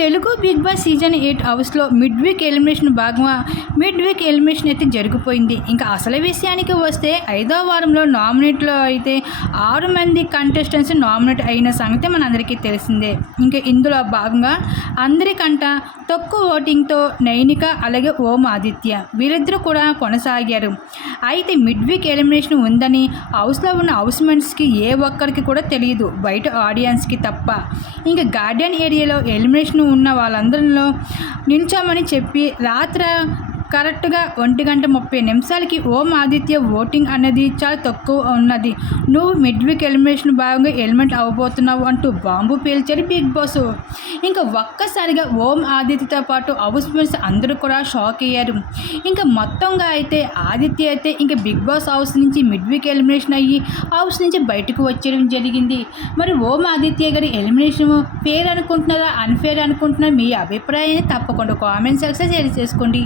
Telugu big boss season 8 హౌస్లో mid week elimination భాగంగా mid week elimination అయితే జరిగిపోయింది. ఇంకా అసలు విషయానికి వస్తే 5వ వారంలో నామినేట్లో అయితే 6 మంది కంటెస్టెంట్స్ నామినేట్ అయిన సంగతి మనందరికీ తెలిసిందే. ఇంకా ఇందులో భాగంగా అందరికంట తక్కువ ఓటింగ్తో నైనిక అలాగే ఓం ఆదిత్య వీరిద్దరూ కూడా కొనసాగారు. అయితే మిడ్ వీక్ ఎలిమినేషన్ ఉందని హౌస్లో ఉన్న హౌస్ మెంట్స్కి ఏ ఒక్కరికి కూడా తెలియదు, బయట ఆడియన్స్కి తప్ప. ఇంకా గార్డెన్ ఏరియాలో ఎలిమినేషన్ ఉన్న వాళ్ళందరిలో నిల్చోమని చెప్పి రాత్రి కరెక్ట్గా 1:30 ఓం ఆదిత్య ఓటింగ్ అనేది చాలా తక్కువ ఉన్నది, నువ్వు మిడ్ వీక్ ఎలిమినేషన్ భాగంగా ఎలిమెంట్ అవ్వబోతున్నావు అంటూ బాంబు పేల్చారు బిగ్ బాస్. ఇంకా ఒక్కసారిగా ఓం ఆదిత్యతో పాటు హౌస్ మెంట్స్ అందరూ కూడా షాక్ అయ్యారు. ఇంకా మొత్తంగా అయితే ఆదిత్య అయితే ఇంకా బిగ్ బాస్ హౌస్ నుంచి మిడ్ వీక్ ఎలిమినేషన్ అయ్యి హౌస్ నుంచి బయటకు వచ్చేయడం జరిగింది. మరి ఓం ఆదిత్య గారి ఎలిమినేషన్ ఫేర్ అనుకుంటున్నారా, అన్ఫేర్ అనుకుంటున్నారా? మీ అభిప్రాయాన్ని తప్పకుండా కామెంట్ సెక్షన్ షేర్ చేసుకోండి.